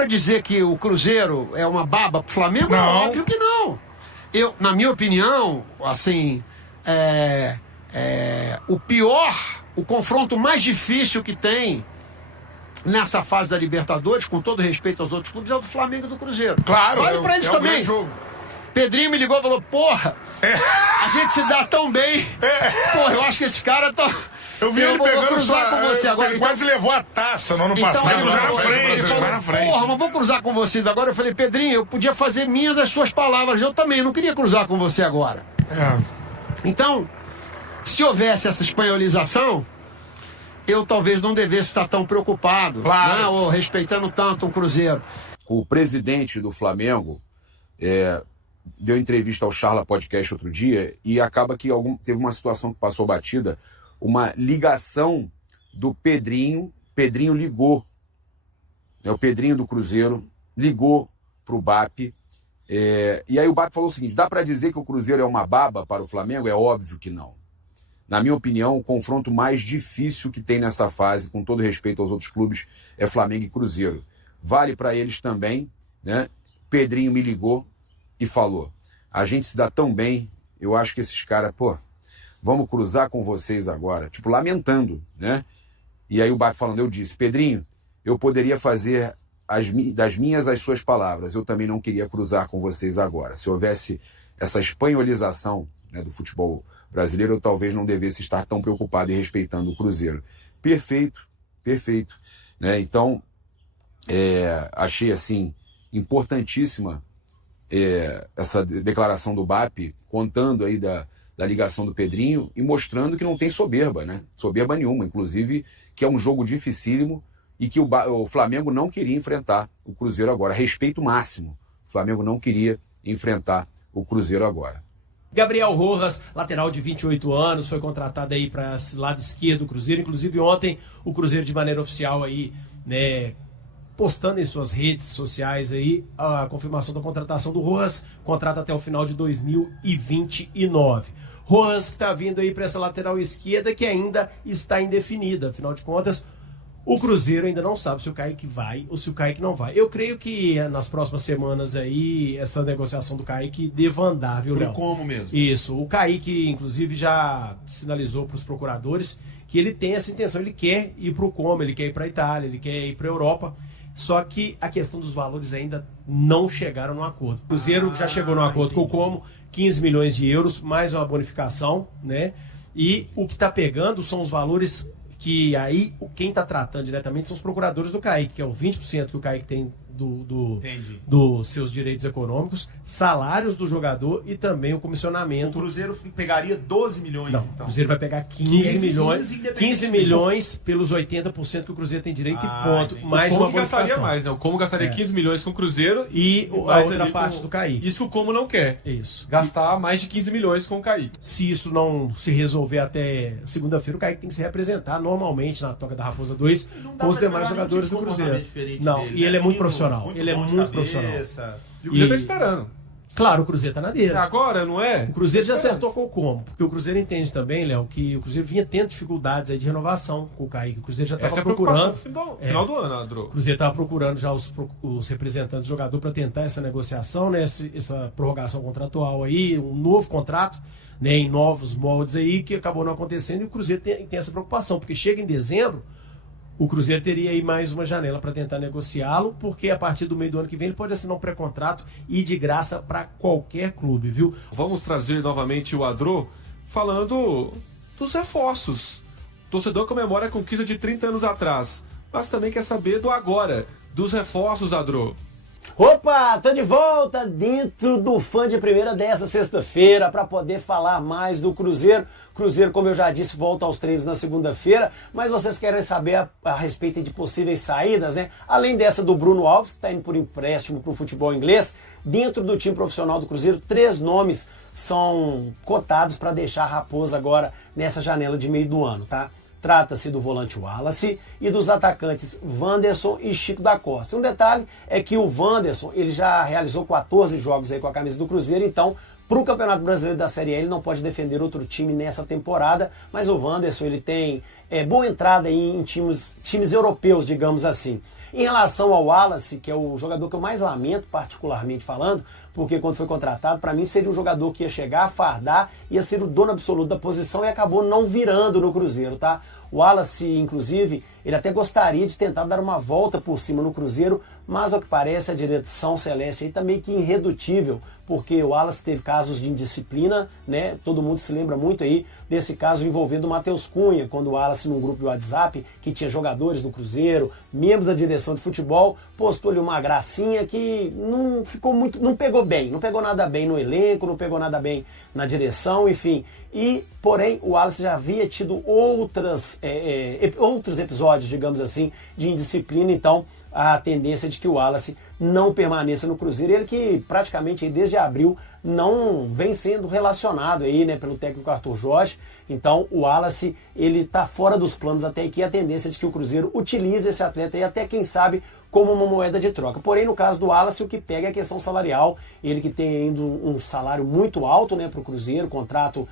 para dizer que o Cruzeiro é uma baba pro Flamengo? Não. Óbvio que não. Na minha opinião, assim, o confronto mais difícil que tem nessa fase da Libertadores, com todo respeito aos outros clubes, é o do Flamengo e do Cruzeiro. Claro, vale pra eles um também. grande jogo. Pedrinho me ligou e falou, porra, a gente se dá tão bem. Porra, eu acho que esse cara tá... Eu vi ele vou pegando cruzar com você agora. Ele Então, quase levou a taça no ano então, passado. ele Lá falou, na frente, ele falou, lá na frente. porra, mas vou cruzar com vocês agora. Eu falei, Pedrinho, eu podia fazer minhas as suas palavras. Eu também, eu não queria cruzar com você agora. Então, se houvesse essa espanholização, eu talvez não devesse estar tão preocupado, claro, né, ou respeitando tanto o Cruzeiro. O presidente do Flamengo deu entrevista ao Charla Podcast outro dia e acaba que teve uma situação que passou batida, uma ligação do Pedrinho. Pedrinho ligou, o Pedrinho do Cruzeiro ligou para o BAP, e aí o BAP falou o seguinte: dá para dizer que o Cruzeiro é uma baba para o Flamengo? É óbvio que não. Na minha opinião, o confronto mais difícil que tem nessa fase, com todo respeito aos outros clubes, é Flamengo e Cruzeiro. Vale para eles também, né? Pedrinho me ligou e falou: a gente se dá tão bem, eu acho que esses caras, vamos cruzar com vocês agora. Tipo, lamentando, né? E aí o BAP falando, eu disse, Pedrinho, eu poderia fazer das minhas as suas palavras, eu também não queria cruzar com vocês agora. Se houvesse essa espanholização, né, do futebol brasileiro, eu talvez não devesse estar tão preocupado e respeitando o Cruzeiro. Perfeito, perfeito. Né? Então, achei assim importantíssima essa declaração do BAP, contando aí da ligação do Pedrinho e mostrando que não tem soberba, né? Soberba nenhuma, inclusive que é um jogo dificílimo e que o Flamengo não queria enfrentar o Cruzeiro agora. Respeito máximo. O Flamengo não queria enfrentar o Cruzeiro agora. Gabriel Rojas, lateral de 28 anos, foi contratado aí para esse lado esquerdo do Cruzeiro. Inclusive ontem o Cruzeiro de maneira oficial aí, né, postando em suas redes sociais aí a confirmação da contratação do Rojas, contrato até o final de 2029. Rojas que está vindo aí para essa lateral esquerda que ainda está indefinida, afinal de contas, o Cruzeiro ainda não sabe se o Kaique vai ou se o Kaique não vai. Eu creio que nas próximas semanas aí, essa negociação do Kaique deva andar, viu, Léo? Como mesmo? Isso. O Kaique, inclusive, já sinalizou para os procuradores que ele tem essa intenção. Ele quer ir para o Como, ele quer ir para a Itália, ele quer ir para a Europa. Só que a questão dos valores ainda não chegaram no acordo. O Cruzeiro já chegou no acordo com o Como, 15 milhões de euros, mais uma bonificação, né? E o que está pegando são os valores que aí quem está tratando diretamente são os procuradores do Kaique, que é o 20% que o Kaique tem dos seus direitos econômicos, salários do jogador e também o comissionamento. O Cruzeiro pegaria 12 milhões, não, então. O Cruzeiro vai pegar 15 milhões pelos 80% que o Cruzeiro tem direito e ponto. Entendi. Mais uma bonificação. Gastaria mais, né? O Como gastaria 15 milhões com o Cruzeiro e a outra parte do Kaique. Isso que o Como não quer. Isso. Gastar mais de 15 milhões com o Kaique. Se isso não se resolver até segunda-feira, o Kaique tem que se representar normalmente na Toca da Raposa 2 com os demais jogadores do Cruzeiro. Não, e ele é muito profissional. Ele é muito profissional. E o Cruzeiro tá esperando. Claro, o Cruzeiro tá na dele. Agora, não é? O Cruzeiro já acertou com o Como, porque o Cruzeiro entende também, Léo, que o Cruzeiro vinha tendo dificuldades aí de renovação com o Kaique. O Cruzeiro já estava procurando. Final do ano, André. O Cruzeiro estava procurando já os representantes do jogador para tentar essa negociação, né? Essa prorrogação contratual aí, um novo contrato, né? Em novos moldes aí, que acabou não acontecendo, e o Cruzeiro tem essa preocupação, porque chega em dezembro. O Cruzeiro teria aí mais uma janela para tentar negociá-lo, porque a partir do meio do ano que vem ele pode assinar um pré-contrato e de graça para qualquer clube, viu? Vamos trazer novamente o Adro falando dos reforços. O torcedor comemora a conquista de 30 anos atrás, mas também quer saber do agora, dos reforços, Adro. Opa, tô de volta dentro do Fã de Primeira dessa sexta-feira para poder falar mais do Cruzeiro. Cruzeiro, como eu já disse, volta aos treinos na segunda-feira, mas vocês querem saber a respeito de possíveis saídas, né? Além dessa do Bruno Alves, que está indo por empréstimo para o futebol inglês, dentro do time profissional do Cruzeiro, 3 nomes são cotados para deixar a Raposa agora nessa janela de meio do ano, tá? Trata-se do volante Wallace e dos atacantes Wanderson e Chico da Costa. Um detalhe é que o Wanderson, ele já realizou 14 jogos aí com a camisa do Cruzeiro, então para o Campeonato Brasileiro da Série A ele não pode defender outro time nessa temporada, mas o Wanderson ele tem boa entrada em times europeus, digamos assim. Em relação ao Wallace, que é o jogador que eu mais lamento, particularmente falando, porque quando foi contratado, para mim seria um jogador que ia chegar, fardar, ia ser o dono absoluto da posição e acabou não virando no Cruzeiro, tá? O Wallace, inclusive, ele até gostaria de tentar dar uma volta por cima no Cruzeiro, mas ao que parece a direção celeste aí tá meio que irredutível, porque o Wallace teve casos de indisciplina, né? Todo mundo se lembra muito aí desse caso envolvendo o Matheus Cunha, quando o Wallace, num grupo de WhatsApp, que tinha jogadores do Cruzeiro, membros da direção de futebol, postou-lhe uma gracinha que não ficou muito, não pegou bem, não pegou nada bem no elenco, não pegou nada bem na direção, enfim. E, porém, o Wallace já havia tido outros episódios, digamos assim, de indisciplina, então a tendência é de que o Wallace não permaneça no Cruzeiro, ele que praticamente desde abril não vem sendo relacionado aí, né, pelo técnico Arthur Jorge. Então o Wallace, ele tá fora dos planos até aqui, a tendência é de que o Cruzeiro utilize esse atleta e até quem sabe como uma moeda de troca. Porém, no caso do Wallace, o que pega é a questão salarial, ele que tem ainda um salário muito alto, né, para o Cruzeiro, contrato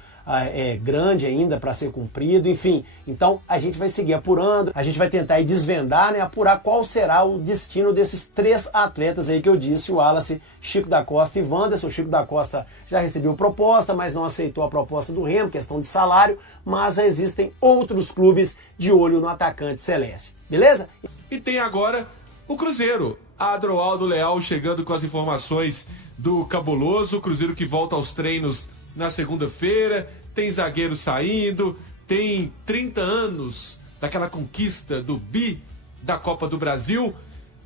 grande ainda para ser cumprido, enfim. Então a gente vai seguir apurando, a gente vai tentar desvendar, né, apurar qual será o destino desses 3 atletas aí que eu disse, o Wallace, Chico da Costa e Wanderson. O Chico da Costa já recebeu proposta, mas não aceitou a proposta do Remo, questão de salário, mas existem outros clubes de olho no atacante celeste, beleza? E tem agora o Cruzeiro, Adroaldo Leal chegando com as informações do Cabuloso, o Cruzeiro que volta aos treinos na segunda-feira, tem zagueiro saindo, tem 30 anos daquela conquista do bi da Copa do Brasil.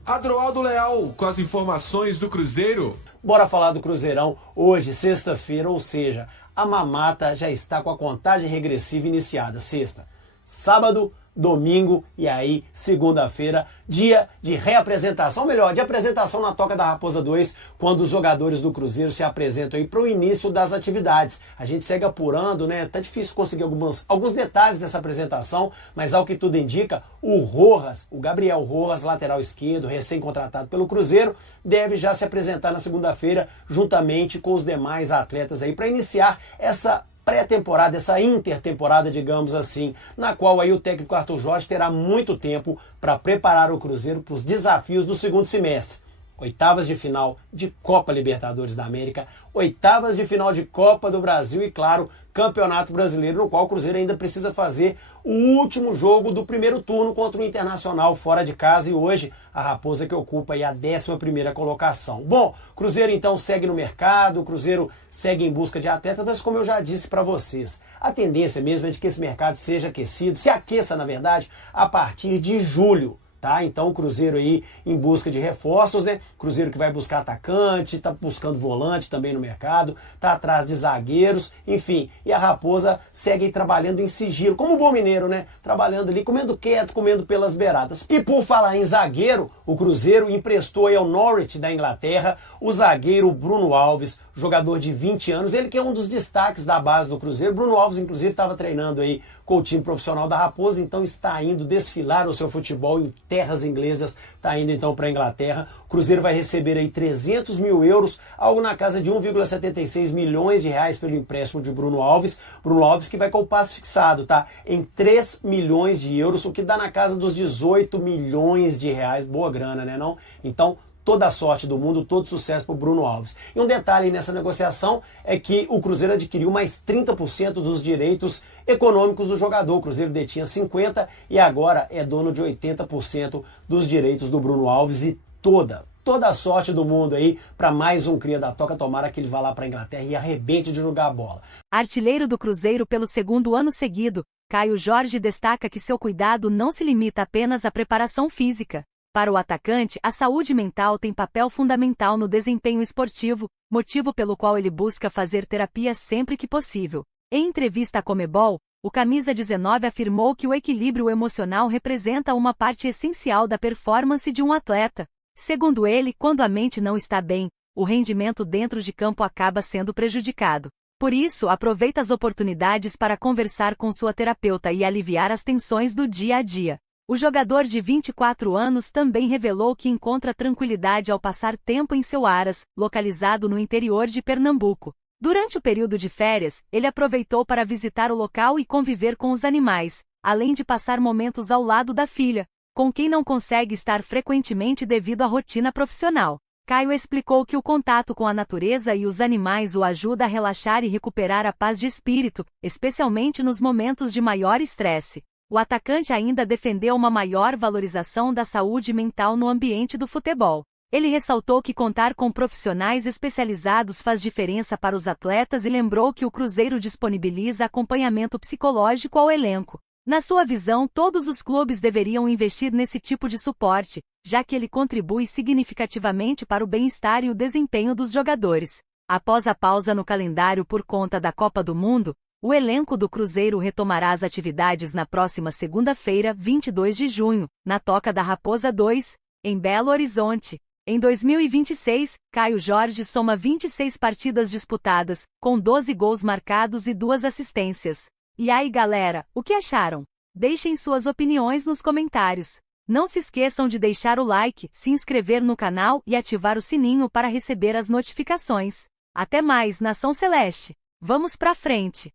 Adroaldo Leal com as informações do Cruzeiro. Bora falar do Cruzeirão hoje, sexta-feira, ou seja, a mamata já está com a contagem regressiva iniciada. Sexta, sábado, domingo e aí segunda-feira, dia de reapresentação, melhor, de apresentação na Toca da Raposa 2, quando os jogadores do Cruzeiro se apresentam aí para o início das atividades. A gente segue apurando, né? Tá difícil conseguir alguns detalhes dessa apresentação, mas ao que tudo indica, o Gabriel Rojas, lateral esquerdo, recém-contratado pelo Cruzeiro, deve já se apresentar na segunda-feira, juntamente com os demais atletas aí, para iniciar essa pré-temporada, essa intertemporada, digamos assim, na qual aí o técnico Arthur Jorge terá muito tempo para preparar o Cruzeiro para os desafios do segundo semestre. Oitavas de final de Copa Libertadores da América, oitavas de final de Copa do Brasil e, claro, Campeonato Brasileiro, no qual o Cruzeiro ainda precisa fazer o último jogo do primeiro turno contra o Internacional fora de casa, e hoje a Raposa que ocupa aí a 11ª colocação. Bom, Cruzeiro então segue no mercado, o Cruzeiro segue em busca de atletas, mas como eu já disse para vocês, a tendência mesmo é de que esse mercado seja aquecido, se aqueça na verdade, a partir de julho. Tá? Então o Cruzeiro aí em busca de reforços, né? Cruzeiro que vai buscar atacante, tá buscando volante também no mercado, tá atrás de zagueiros, enfim. E a Raposa segue aí trabalhando em sigilo, como o bom mineiro, né? Trabalhando ali, comendo quieto, comendo pelas beiradas. E por falar em zagueiro, o Cruzeiro emprestou aí ao Norwich da Inglaterra o zagueiro Bruno Alves, jogador de 20 anos, ele que é um dos destaques da base do Cruzeiro. Bruno Alves, inclusive, estava treinando aí com o time profissional da Raposa, então está indo desfilar o seu futebol em terras inglesas, está indo então para a Inglaterra. O Cruzeiro vai receber aí 300 mil euros, algo na casa de 1,76 milhões de reais pelo empréstimo de Bruno Alves. Bruno Alves que vai com o passe fixado, tá? Em 3 milhões de euros, o que dá na casa dos 18 milhões de reais. Boa grana, né não? Então, toda a sorte do mundo, todo sucesso para o Bruno Alves. E um detalhe nessa negociação é que o Cruzeiro adquiriu mais 30% dos direitos econômicos do jogador. O Cruzeiro detinha 50% e agora é dono de 80% dos direitos do Bruno Alves, e toda a sorte do mundo aí para mais um cria da Toca. Tomara que ele vá lá para a Inglaterra e arrebente de jogar a bola. Artilheiro do Cruzeiro pelo 2º ano seguido, Caio Jorge destaca que seu cuidado não se limita apenas à preparação física. Para o atacante, a saúde mental tem papel fundamental no desempenho esportivo, motivo pelo qual ele busca fazer terapia sempre que possível. Em entrevista à Comebol, o camisa 19 afirmou que o equilíbrio emocional representa uma parte essencial da performance de um atleta. Segundo ele, quando a mente não está bem, o rendimento dentro de campo acaba sendo prejudicado. Por isso, aproveita as oportunidades para conversar com sua terapeuta e aliviar as tensões do dia a dia. O jogador de 24 anos também revelou que encontra tranquilidade ao passar tempo em seu Aras, localizado no interior de Pernambuco. Durante o período de férias, ele aproveitou para visitar o local e conviver com os animais, além de passar momentos ao lado da filha. com quem não consegue estar frequentemente devido à rotina profissional. Caio explicou que o contato com a natureza e os animais o ajuda a relaxar e recuperar a paz de espírito, especialmente nos momentos de maior estresse. O atacante ainda defendeu uma maior valorização da saúde mental no ambiente do futebol. Ele ressaltou que contar com profissionais especializados faz diferença para os atletas e lembrou que o Cruzeiro disponibiliza acompanhamento psicológico ao elenco. Na sua visão, todos os clubes deveriam investir nesse tipo de suporte, já que ele contribui significativamente para o bem-estar e o desempenho dos jogadores. Após a pausa no calendário por conta da Copa do Mundo, o elenco do Cruzeiro retomará as atividades na próxima segunda-feira, 22 de junho, na Toca da Raposa 2, em Belo Horizonte. Em 2026, Caio Jorge soma 26 partidas disputadas, com 12 gols marcados e 2 assistências. E aí, galera, o que acharam? Deixem suas opiniões nos comentários. Não se esqueçam de deixar o like, se inscrever no canal e ativar o sininho para receber as notificações. Até mais, Nação Celeste! Vamos pra frente!